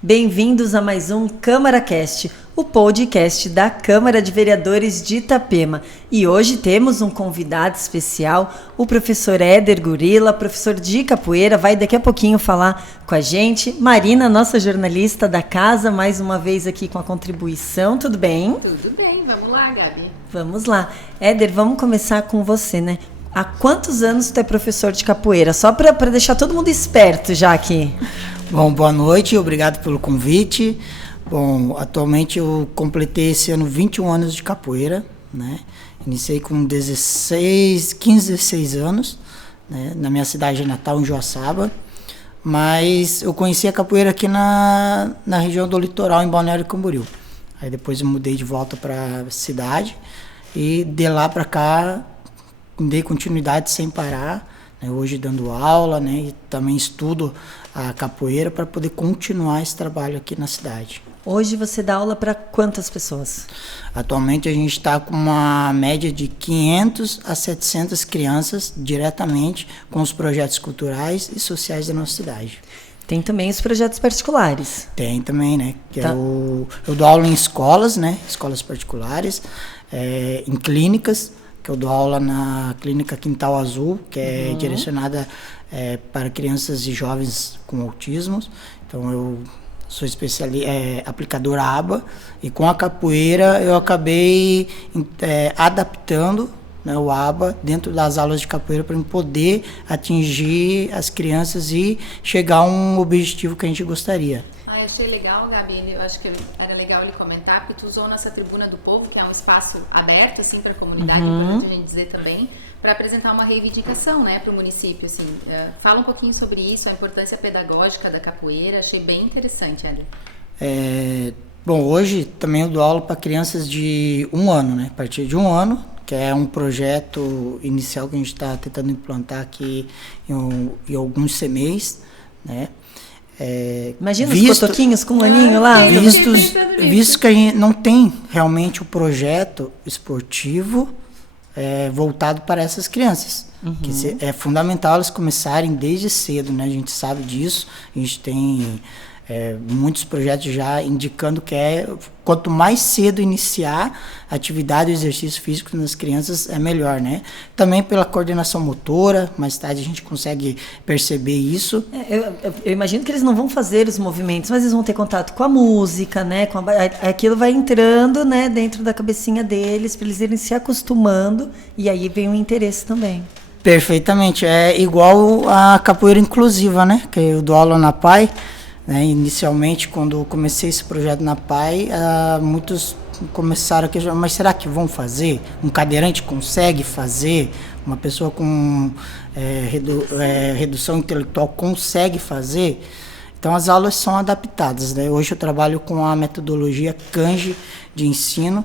Bem-vindos a mais um CâmaraCast, o podcast da Câmara de Vereadores de Itapema. E hoje temos um convidado especial, o professor Éder Gurila, professor de capoeira, vai daqui a pouquinho falar com a gente. Marina, nossa jornalista da casa, mais uma vez aqui com a contribuição, tudo bem? Tudo bem, vamos lá, Gabi. Vamos lá. Éder, vamos começar com você, né? Há quantos anos tu é professor de capoeira? Só para deixar todo mundo esperto já aqui. Bom, boa noite, obrigado pelo convite. Bom, atualmente eu completei esse ano 21 anos de capoeira, né? Iniciei com 15, 16 anos, né? Na minha cidade natal, em Joaçaba. Mas eu conheci a capoeira aqui na região do litoral, em Balneário Camboriú. Aí depois eu mudei de volta para a cidade e de lá para cá dei continuidade sem parar, né? Hoje dando aula, né? E também estudo a capoeira para poder continuar esse trabalho aqui na cidade. Hoje você dá aula para quantas pessoas? Atualmente a gente está com uma média de 500 a 700 crianças diretamente com os projetos culturais e sociais da nossa cidade. Tem também os projetos particulares. Tem também, né? Que tá. Eu dou aula em escolas, né? Escolas particulares, em clínicas, que eu dou aula na clínica Quintal Azul, que é direcionada para crianças e jovens com autismo. Então eu sou aplicador ABA, e com a capoeira eu acabei adaptando, né, o ABA dentro das aulas de capoeira para poder atingir as crianças e chegar a um objetivo que a gente gostaria. Eu achei legal, Gabi, eu acho que era legal ele comentar, porque tu usou nossa Tribuna do Povo, que é um espaço aberto, assim, para a comunidade, importante a gente dizer também, para apresentar uma reivindicação, né, para o município, assim. Fala um pouquinho sobre isso, a importância pedagógica da capoeira, achei bem interessante, Éder. Bom, hoje também eu dou aula para crianças de 1 ano, né, a partir de 1 ano, que é um projeto inicial que a gente está tentando implantar aqui em alguns CMEs, né. Imagina os cotoquinhos com um aninho lá. Visto que a gente não tem realmente o projeto esportivo voltado para essas crianças. Que é fundamental elas começarem desde cedo, né? A gente sabe disso, a gente tem muitos projetos já indicando que quanto mais cedo iniciar a atividade e exercício físico nas crianças é melhor, né? Também pela coordenação motora, mais tarde a gente consegue perceber isso. Eu imagino que eles não vão fazer os movimentos, mas eles vão ter contato com a música, né? Aquilo vai entrando, né, dentro da cabecinha deles, para eles irem se acostumando, e aí vem o interesse também. Perfeitamente, é igual a capoeira inclusiva, né? Que eu dou aula na PAI. Inicialmente, quando eu comecei esse projeto na PAI, muitos começaram a questionar, mas será que vão fazer? Um cadeirante consegue fazer? Uma pessoa com redução intelectual consegue fazer? Então, as aulas são adaptadas, né? Hoje eu trabalho com a metodologia Kanji de ensino,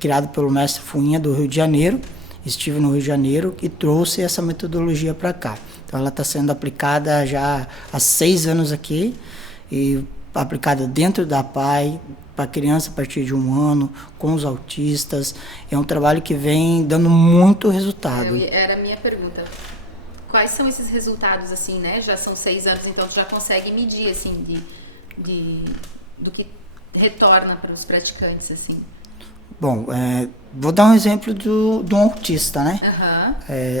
criado pelo mestre Fuinha, do Rio de Janeiro. Estive no Rio de Janeiro e trouxe essa metodologia para cá. Então, ela está sendo aplicada já há 6 anos aqui, e aplicada dentro da PAI, para criança a partir de 1 ano, com os autistas. É um trabalho que vem dando muito resultado. Era a minha pergunta. Quais são esses resultados, assim, né? Já são 6 anos, então tu já consegue medir, assim, do que retorna para os praticantes, assim. Bom, vou dar um exemplo de um autista, né?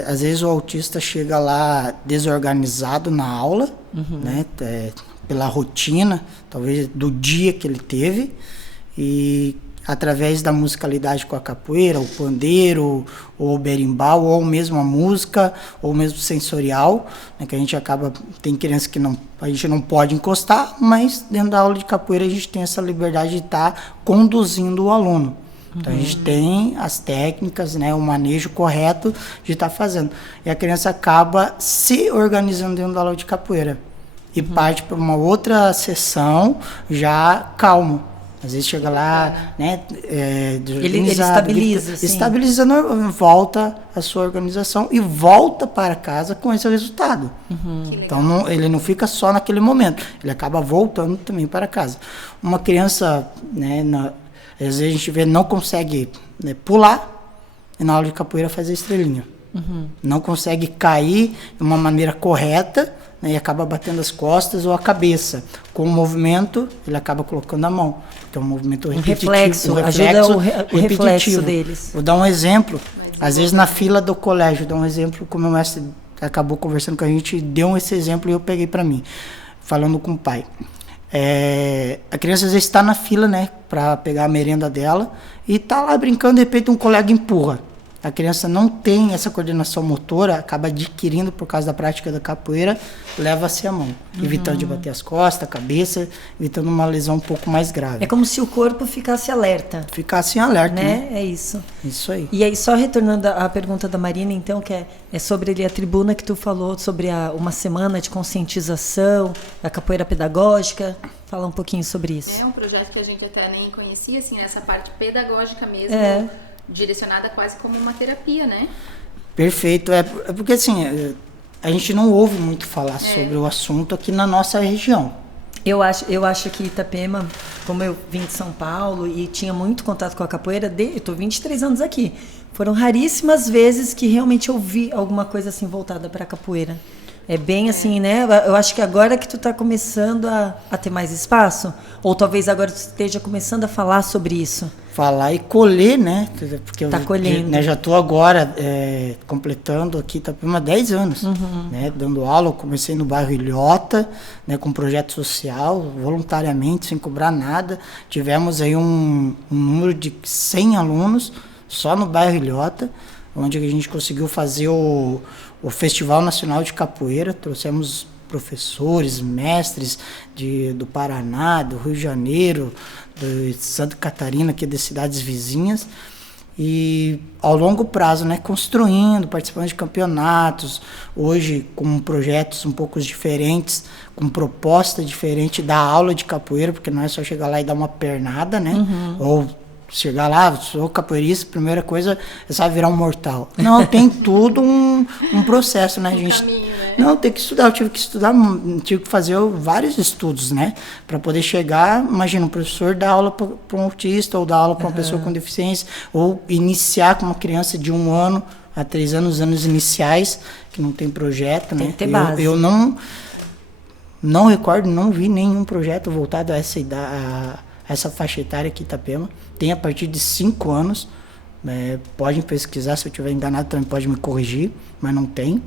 Às vezes o autista chega lá desorganizado na aula, né? Pela rotina, talvez do dia que ele teve, e através da musicalidade com a capoeira, o pandeiro, ou o berimbau, ou mesmo a música, ou mesmo sensorial, né? Que a gente tem crianças que a gente não pode encostar, mas dentro da aula de capoeira a gente tem essa liberdade de estar conduzindo o aluno. Então, a gente tem as técnicas, né, o manejo correto de estar fazendo. E a criança acaba se organizando dentro da aula de capoeira. E parte para uma outra sessão já calmo. Às vezes chega lá, né, ele estabiliza. Estabiliza, volta a sua organização e volta para casa com esse resultado. Então, ele não fica só naquele momento. Ele acaba voltando também para casa. Uma criança, né, às vezes a gente vê, não consegue, né, pular, e na aula de capoeira faz a estrelinha. Não consegue cair de uma maneira correta, né, e acaba batendo as costas ou a cabeça. Com o movimento, ele acaba colocando a mão, porque é um movimento repetitivo. Ajuda o reflexo deles. Vou dar um exemplo. Às vezes na fila do colégio, dou um exemplo, como o mestre acabou conversando com a gente, deu esse exemplo e eu peguei para mim, falando com o pai. A criança às vezes está na fila, né, para pegar a merenda dela e está lá brincando, de repente um colega empurra. A criança não tem essa coordenação motora, acaba adquirindo por causa da prática da capoeira, leva-se a mão, evitando de bater as costas, a cabeça, evitando uma lesão um pouco mais grave. É como se o corpo ficasse alerta. Ficasse em alerta, né? É isso. Isso aí. E aí, só retornando à pergunta da Marina, então, que é sobre ali a tribuna que tu falou, sobre uma semana de conscientização, a capoeira pedagógica. Fala um pouquinho sobre isso. É um projeto que a gente até nem conhecia, assim, nessa parte pedagógica mesmo, direcionada quase como uma terapia, né? Perfeito. É porque, assim, a gente não ouve muito falar sobre o assunto aqui na nossa região. Eu acho que Itapema, como eu vim de São Paulo e tinha muito contato com a capoeira, eu estou 23 anos aqui. Foram raríssimas vezes que realmente eu vi alguma coisa assim voltada para a capoeira. É bem assim, né? Eu acho que agora que tu está começando a ter mais espaço, ou talvez agora tu esteja começando a falar sobre isso. Falar e colher, né? Porque tá colhendo. Já estou agora completando aqui Itapema 10 anos, né? Dando aula. Eu comecei no bairro Ilhota, né? Com projeto social, voluntariamente, sem cobrar nada. Tivemos aí um número de 100 alunos só no bairro Ilhota, onde a gente conseguiu fazer o Festival Nacional de Capoeira. Trouxemos professores, mestres do Paraná, do Rio de Janeiro, de Santa Catarina, aqui das cidades vizinhas, e ao longo prazo, né, construindo, participando de campeonatos, hoje com projetos um pouco diferentes, com proposta diferente da aula de capoeira, porque não é só chegar lá e dar uma pernada, né, ou chegar lá, sou capoeirista, primeira coisa é só virar um mortal. Não, tem tudo um processo, né? Caminho, né? Não, tem que estudar. Eu tive que fazer vários estudos, né? Para poder chegar, imagina, um professor dar aula para um autista, ou dar aula para uma pessoa com deficiência, ou iniciar com uma criança de 1 ano a 3 anos, anos iniciais, que não tem projeto, tem né? Que ter base. Eu não recordo, não vi nenhum projeto voltado a essa idade, essa faixa etária aqui em Itapema. Tem a partir de 5 anos, podem pesquisar, se eu estiver enganado também pode me corrigir, mas não tem.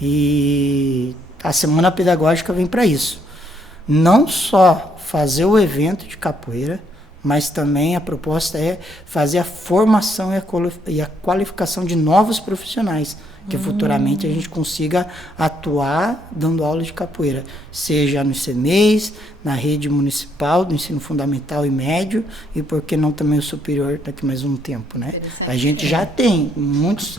E a Semana Pedagógica vem para isso. Não só fazer o evento de capoeira, mas também a proposta é fazer a formação e a qualificação de novos profissionais, que futuramente a gente consiga atuar dando aula de capoeira, seja no CMEIs, na rede municipal do ensino fundamental e médio, e por que não também o superior daqui mais um tempo, né? A gente já tem muitos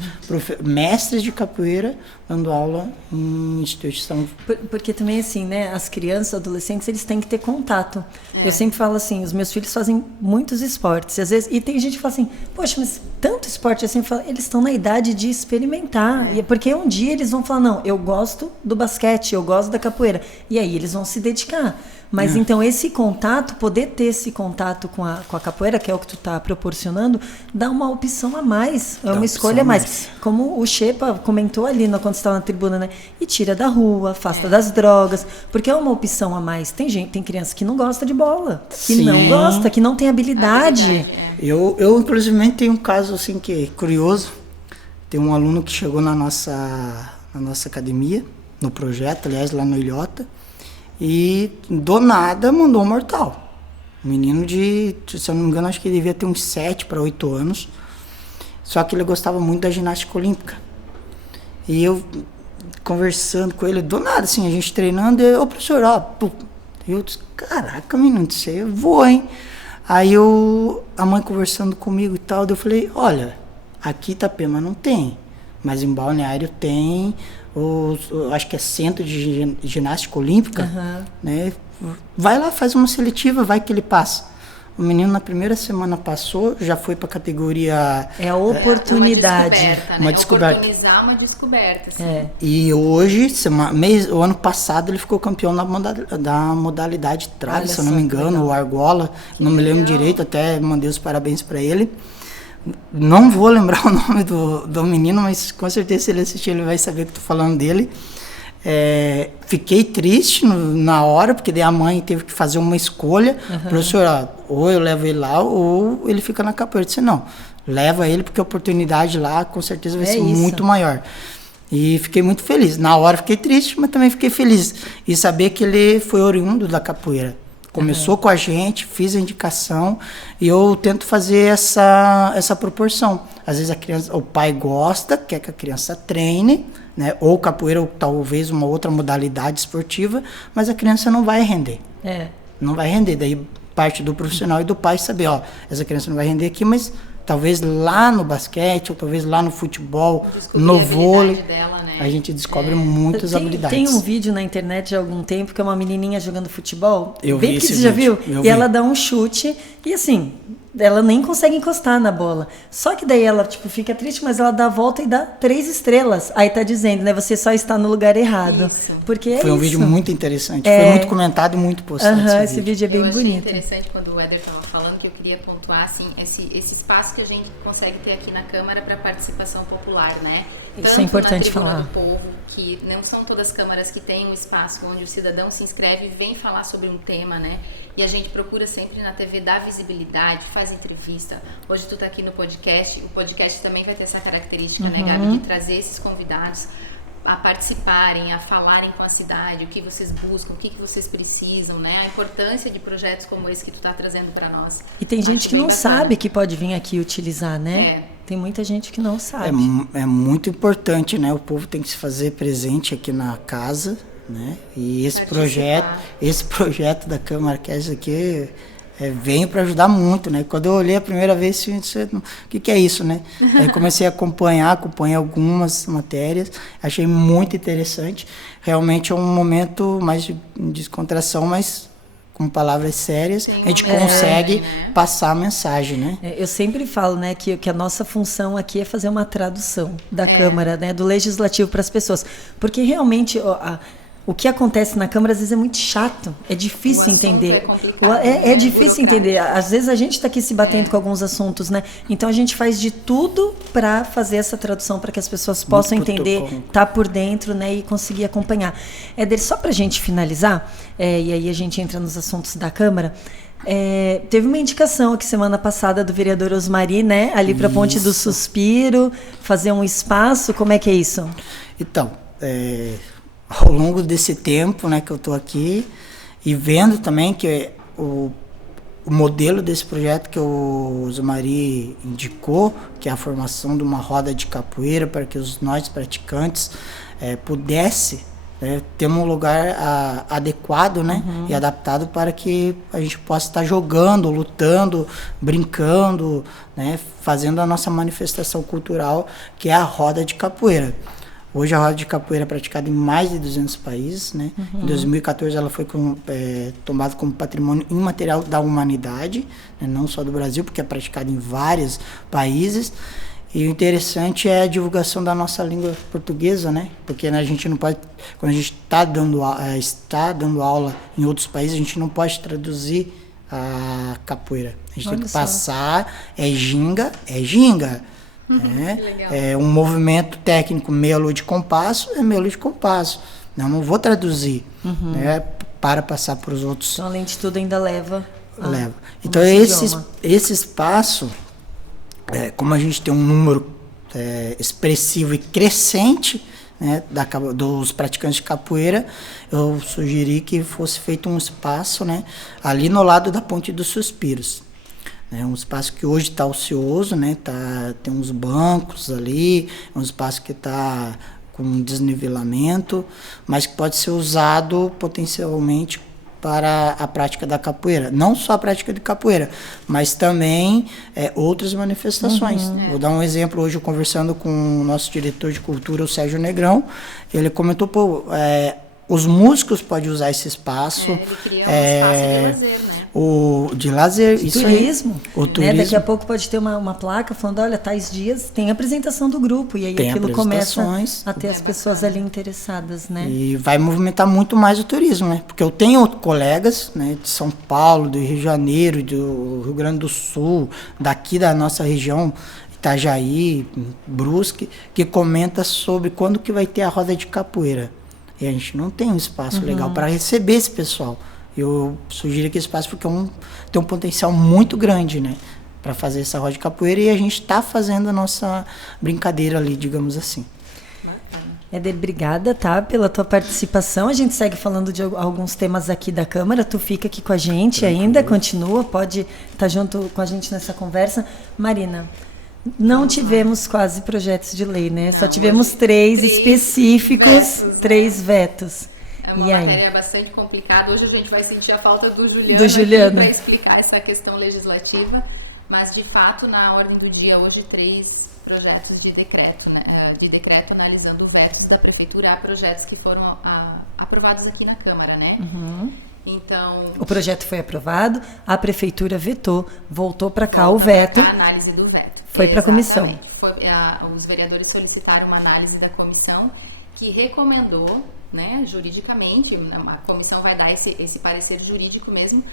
mestres de capoeira dando aula em instituição. Porque também assim, né, as crianças, adolescentes, eles têm que ter contato. Eu sempre falo assim, os meus filhos fazem muitos esportes, às vezes, e tem gente que fala assim, poxa, mas tanto esporte assim, eles estão na idade de experimentar, porque um dia eles vão falar, não, eu gosto do basquete, eu gosto da capoeira, e aí eles vão se dedicar. Mas então esse contato, poder ter esse contato com a capoeira, que é o que tu está proporcionando, dá uma opção a mais, é uma escolha a mais. Como o Xepa comentou ali quando estava na tribuna, né? E tira da rua, afasta das drogas, porque é uma opção a mais. Tem criança que não gosta de bola, que não gosta, que não tem habilidade. Eu inclusive tenho um caso assim que é curioso. Tem um aluno que chegou na nossa academia, no projeto, aliás, lá no Ilhota, e do nada mandou um mortal. Um menino se eu não me engano, acho que ele devia ter uns 7 para 8 anos. Só que ele gostava muito da ginástica olímpica. E eu conversando com ele, do nada, assim, a gente treinando, ô professor, eu disse, caraca, menino, você voa, hein? Aí a mãe conversando comigo e tal, eu falei, olha, aqui em Itapema não tem, mas em Balneário tem, acho que é Centro de Ginástica Olímpica, né? Vai lá, faz uma seletiva, vai que ele passa. O menino na primeira semana passou, já foi para a categoria... É a oportunidade. Uma descoberta. Oportunizar uma descoberta. Assim. E hoje, o ano passado, ele ficou campeão da modalidade trave, se eu não me engano, o argola. Não me lembro direito, até mandei os parabéns para ele. Não vou lembrar o nome do menino, mas com certeza se ele assistir ele vai saber que estou falando dele. Fiquei triste na hora, porque daí a mãe teve que fazer uma escolha. Professor, ou eu levo ele lá, ou ele fica na capoeira. Eu disse, não, leva ele, porque a oportunidade lá com certeza vai ser muito maior. E fiquei muito feliz. Na hora fiquei triste, mas também fiquei feliz. E saber que ele foi oriundo da capoeira. Começou com a gente, fiz a indicação, e eu tento fazer essa proporção. Às vezes o pai gosta, quer que a criança treine, né? Ou capoeira, ou talvez uma outra modalidade esportiva, mas a criança não vai render. Não vai render. Daí parte do profissional e do pai saber, essa criança não vai render aqui, mas talvez lá no basquete, ou talvez lá no futebol, no vôlei, dela, né? A gente descobre muitas habilidades. Tem um vídeo na internet de algum tempo que é uma menininha jogando futebol. Eu vi esse vídeo. Você já viu? E ela dá um chute e assim, ela nem consegue encostar na bola. Só que daí ela, fica triste, mas ela dá a volta e dá 3 estrelas. Aí tá dizendo, né? Você só está no lugar errado. Isso. Porque foi um vídeo muito interessante. Foi muito comentado e muito postado. Esse vídeo é bem bonito. Eu achei interessante quando o Éder estava falando, que eu queria pontuar, assim, esse espaço que a gente consegue ter aqui na Câmara para participação popular, né? Isso é importante falar. Do povo, que não são todas as câmaras que têm um espaço onde o cidadão se inscreve e vem falar sobre um tema, né? E a gente procura sempre na TV dar visibilidade, faz entrevista. Hoje tu tá aqui no podcast, o podcast também vai ter essa característica, né, Gabi, de trazer esses convidados a participarem, a falarem com a cidade, o que vocês buscam, o que vocês precisam, né? A importância de projetos como esse que tu tá trazendo para nós. E tem gente que não sabe que pode vir aqui utilizar, né? Tem muita gente que não sabe. É muito importante, né? O povo tem que se fazer presente aqui na casa, né? E esse projeto da Câmara Cast aqui veio para ajudar muito, né? Quando eu olhei a primeira vez, eu disse, o que é isso, né? Aí comecei a acompanhei algumas matérias, achei muito interessante. Realmente é um momento mais de descontração, mas com palavras sérias, a gente consegue passar a mensagem, né? Eu sempre falo, né, que a nossa função aqui é fazer uma tradução da Câmara, né, do Legislativo para as pessoas, porque realmente o que acontece na Câmara às vezes é muito chato, é difícil entender. É difícil entender. Às vezes a gente está aqui se batendo com alguns assuntos, né? Então a gente faz de tudo para fazer essa tradução para que as pessoas possam entender, tá por dentro, né, e conseguir acompanhar. Éder, só para a gente finalizar, e aí a gente entra nos assuntos da Câmara. Teve uma indicação aqui semana passada do vereador Osmari, né? Ali para a Ponte do Suspiro, fazer um espaço. Como é que é isso? Então, ao longo desse tempo, né, que eu estou aqui e vendo também que o modelo desse projeto que o Osmari indicou, que é a formação de uma roda de capoeira para que nós praticantes pudesse ter um lugar adequado, né, e adaptado para que a gente possa estar jogando, lutando, brincando, né, fazendo a nossa manifestação cultural, que é a roda de capoeira. Hoje a roda de capoeira é praticada em mais de 200 países, né? Em 2014 ela foi tomada como patrimônio imaterial da humanidade, né? Não só do Brasil, porque é praticada em vários países. E o interessante é a divulgação da nossa língua portuguesa, né? Porque a gente não pode, quando a gente está dando aula em outros países, a gente não pode traduzir a capoeira. A gente tem que passar, ginga, é ginga. Um movimento técnico meia-lua de compasso é meia-lua de compasso. Não vou traduzir, né, para passar para os outros. Então, além de tudo, ainda leva. Então, esse espaço, como a gente tem um número expressivo e crescente, né, dos praticantes de capoeira, eu sugeri que fosse feito um espaço, né, ali no lado da Ponte dos Suspiros. É um espaço que hoje está ocioso, né? Tem uns bancos ali, é um espaço que está com desnivelamento, mas que pode ser usado potencialmente para a prática da capoeira. Não só a prática de capoeira, mas também outras manifestações. Vou dar um exemplo, hoje conversando com o nosso diretor de cultura, o Sérgio Negrão, ele comentou, os músicos podem usar esse espaço. Ele cria um espaço de lazer, né? De lazer, isso turismo, aí. O turismo. Daqui a pouco pode ter uma placa falando, olha, tais dias tem apresentação do grupo, e aí aquilo começa a ter as pessoas ali interessadas, né? E vai movimentar muito mais o turismo, né? Porque eu tenho colegas, né, de São Paulo, do Rio de Janeiro, do Rio Grande do Sul, daqui da nossa região, Itajaí, Brusque, que comenta sobre quando que vai ter a roda de capoeira. E a gente não tem um espaço legal para receber esse pessoal. Eu sugiro aquele espaço porque tem um potencial muito grande, né? Para fazer essa roda de capoeira, e a gente está fazendo a nossa brincadeira ali, digamos assim. Éder, obrigada, tá, pela tua participação. A gente segue falando de alguns temas aqui da Câmara. Tu fica aqui com a gente ainda, continua, pode estar junto com a gente nessa conversa. Marina, não tivemos quase projetos de lei, né? Só tivemos três específicos, vetos, 3 vetos. É uma matéria bastante complicada. Hoje a gente vai sentir a falta do Juliano para explicar essa questão legislativa. Mas, de fato, na ordem do dia, hoje, 3 projetos de decreto, né, analisando vetos da Prefeitura a projetos que foram aprovados aqui na Câmara, né? Então, o projeto foi aprovado, a Prefeitura vetou, voltou para cá o veto. A análise do veto. Foi para a comissão. Os vereadores solicitaram uma análise da comissão que recomendou, né, juridicamente, a comissão vai dar esse parecer jurídico mesmo,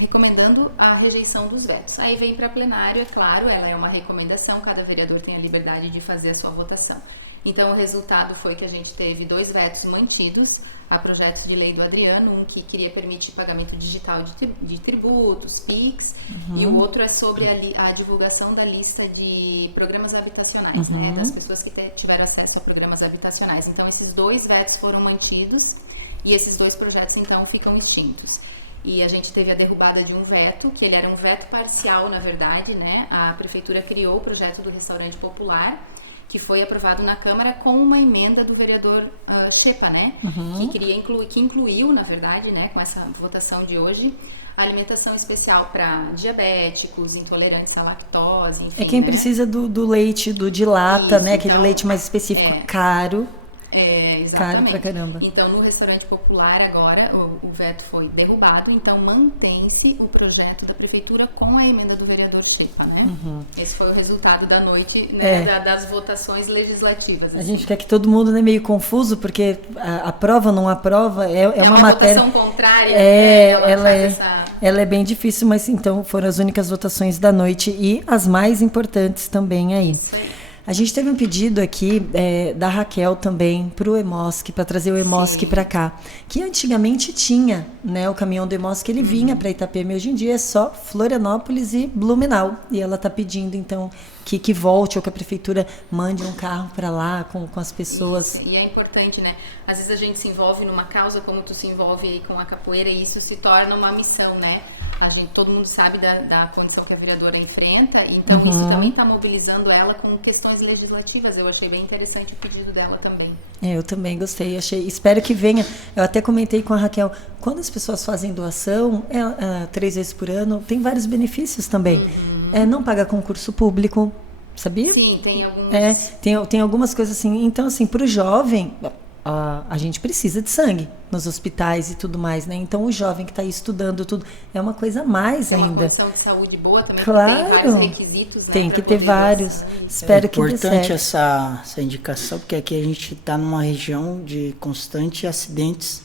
recomendando a rejeição dos vetos. Aí vem para plenário, é claro, ela é uma recomendação, cada vereador tem a liberdade de fazer a sua votação. Então, o resultado foi que a gente teve 2 vetos mantidos a projetos de lei do Adriano, um que queria permitir pagamento digital de tributos, PIX, e o outro é sobre a divulgação da lista de programas habitacionais, né, das pessoas que tiveram acesso a programas habitacionais. Então, esses 2 vetos foram mantidos e esses 2 projetos, então, ficam extintos. E a gente teve a derrubada de um veto, que ele era um veto parcial, na verdade, né? A Prefeitura criou o projeto do restaurante popular, que foi aprovado na Câmara com uma emenda do vereador Xepa, né? Que incluiu, na verdade, né, com essa votação de hoje, a alimentação especial para diabéticos, intolerantes à lactose, enfim. É quem precisa do leite, de lata, isso, né? Aquele então, leite mais específico, caro. Exatamente. Caro pra caramba. Então, no restaurante popular agora, o veto foi derrubado, então mantém-se o projeto da Prefeitura com a emenda do vereador Xepa, né? Esse foi o resultado da noite, né, das votações legislativas. Assim. A gente fica aqui todo mundo, né, meio confuso, porque aprova ou não aprova, é uma matéria... votação contrária, né? Ela é bem difícil, mas então foram as únicas votações da noite e as mais importantes também aí. Isso aí. A gente teve um pedido aqui da Raquel também para o EMOSC, para trazer o EMOSC para cá, que antigamente tinha, né, o caminhão do EMOSC, ele vinha para Itapema, e hoje em dia é só Florianópolis e Blumenau, e ela está pedindo então que volte, ou que a Prefeitura mande um carro para lá com as pessoas. Isso, e é importante, né, às vezes a gente se envolve numa causa como tu se envolve aí com a capoeira, e isso se torna uma missão, né? Todo mundo sabe da condição que a vereadora enfrenta, então isso também está mobilizando ela com questões legislativas. Eu achei bem interessante o pedido dela também. Eu também gostei, espero que venha. Eu até comentei com a Raquel, quando as pessoas fazem doação, 3 vezes por ano, tem vários benefícios também. Não paga concurso público, sabia? Sim, tem alguns. Tem algumas coisas assim. Então, assim, para o jovem... A gente precisa de sangue nos hospitais e tudo mais, né? Então, o jovem que está aí estudando tudo é uma coisa a mais ainda. Tem uma condição de saúde boa também, claro, tem vários requisitos, né? Tem que ter vários. Espero que dê certo. É importante essa indicação, porque aqui a gente está numa região de constantes acidentes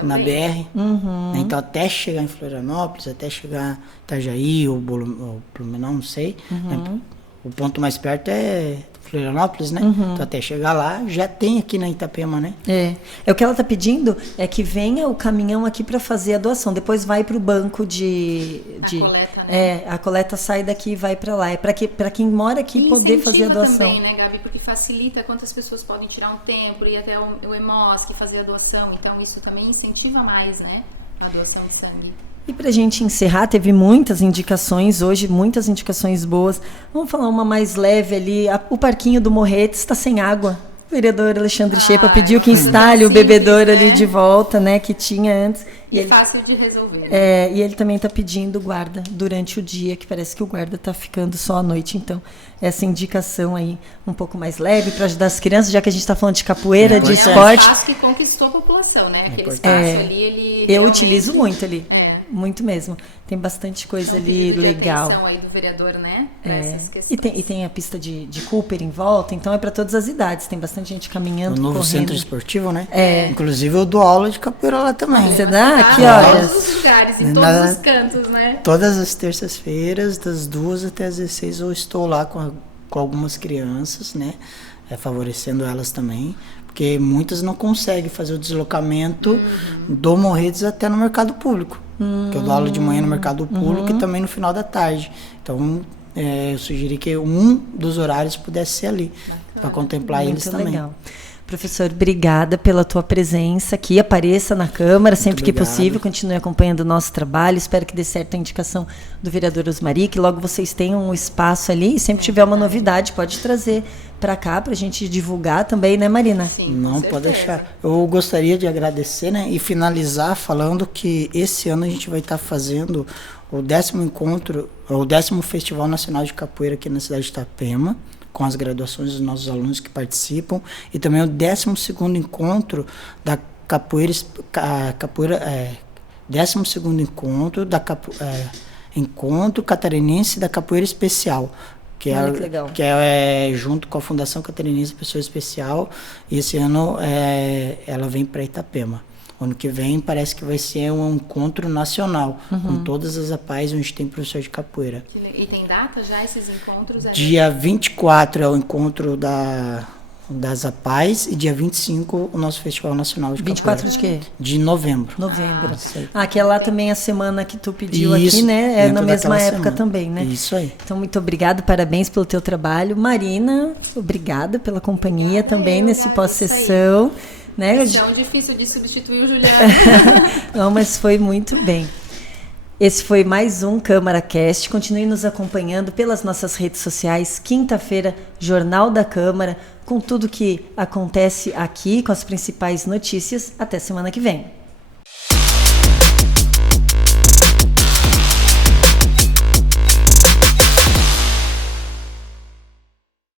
na BR. Né? Então, até chegar em Florianópolis, até chegar em Itajaí ou Blumenau, não sei, né? O ponto mais perto é Florianópolis, né? Então, até chegar lá, já tem aqui na Itapema, né? O que ela está pedindo é que venha o caminhão aqui para fazer a doação. Depois vai para o banco a coleta, né? A coleta sai daqui e vai para lá. É para quem mora aqui poder fazer a doação. Também, né, Gabi? Porque facilita quantas pessoas podem tirar um tempo, ir até o EMOSC fazer a doação. Então, isso também incentiva mais, né? A doação de sangue. E para a gente encerrar, teve muitas indicações hoje, muitas indicações boas. Vamos falar uma mais leve ali. O Parquinho do Morretes está sem água. O vereador Alexandre Xepa pediu que instale o bebedouro ali de volta, né, que tinha antes. E fácil de resolver. E ele também está pedindo guarda durante o dia, que parece que o guarda está ficando só à noite. Então, essa indicação aí um pouco mais leve para ajudar as crianças, já que a gente está falando de capoeira, de esporte. É um espaço que conquistou a população, né? Aquele espaço ali, ele... Eu utilizo muito ali. Muito mesmo. Tem bastante coisa ali legal. Atenção aí do vereador, né? Essas questões. E tem a pista de Cooper em volta, então é para todas as idades. Tem bastante gente caminhando, o novo correndo. Centro esportivo, né? Inclusive eu dou aula de capoeira lá também. Você dá? Que horas? Em todos os lugares, em todos os cantos, né? Todas as terças-feiras, das 2 até as 16, eu estou lá com com algumas crianças, né? Favorecendo elas também, porque muitas não conseguem fazer o deslocamento do Morretes até no mercado público. Que eu dou aula de manhã no mercado público e também no final da tarde. Então, eu sugeri que um dos horários pudesse ser ali, para contemplar eles também. Legal. Professor, obrigada pela tua presença aqui, apareça na Câmara sempre que possível, continue acompanhando o nosso trabalho, espero que dê certo a indicação do vereador Osmari, que logo vocês tenham um espaço ali, e sempre tiver uma novidade, pode trazer para cá, para a gente divulgar também, né, Marina? Sim, não, pode deixar. Eu gostaria de agradecer, né, e finalizar falando que esse ano a gente vai estar fazendo o 10º encontro, o 10º Festival Nacional de Capoeira aqui na cidade de Itapema, com as graduações dos nossos alunos que participam, e também o 12º encontro da capoeira, 12º encontro da encontro catarinense da capoeira especial, que é junto com a Fundação Catarinense Pessoa Especial, e esse ano ela vem para Itapema. Ano que vem parece que vai ser um encontro nacional, com todas as APAES onde tem professor de capoeira. E tem data já esses encontros? Dia 24 é o encontro das APAES e dia 25 o nosso Festival Nacional de 24 Capoeira. de quê? De novembro. Novembro. Que é lá também a semana que tu pediu aqui, né? É na mesma época também, né? Isso aí. Então, muito obrigado, parabéns pelo teu trabalho. Marina, obrigada pela companhia também nesse pós-sessão. Né? É difícil de substituir o Juliano. Não, mas foi muito bem. Esse foi mais um Câmara Cast. Continue nos acompanhando pelas nossas redes sociais. Quinta-feira, Jornal da Câmara, com tudo que acontece aqui, com as principais notícias. Até semana que vem.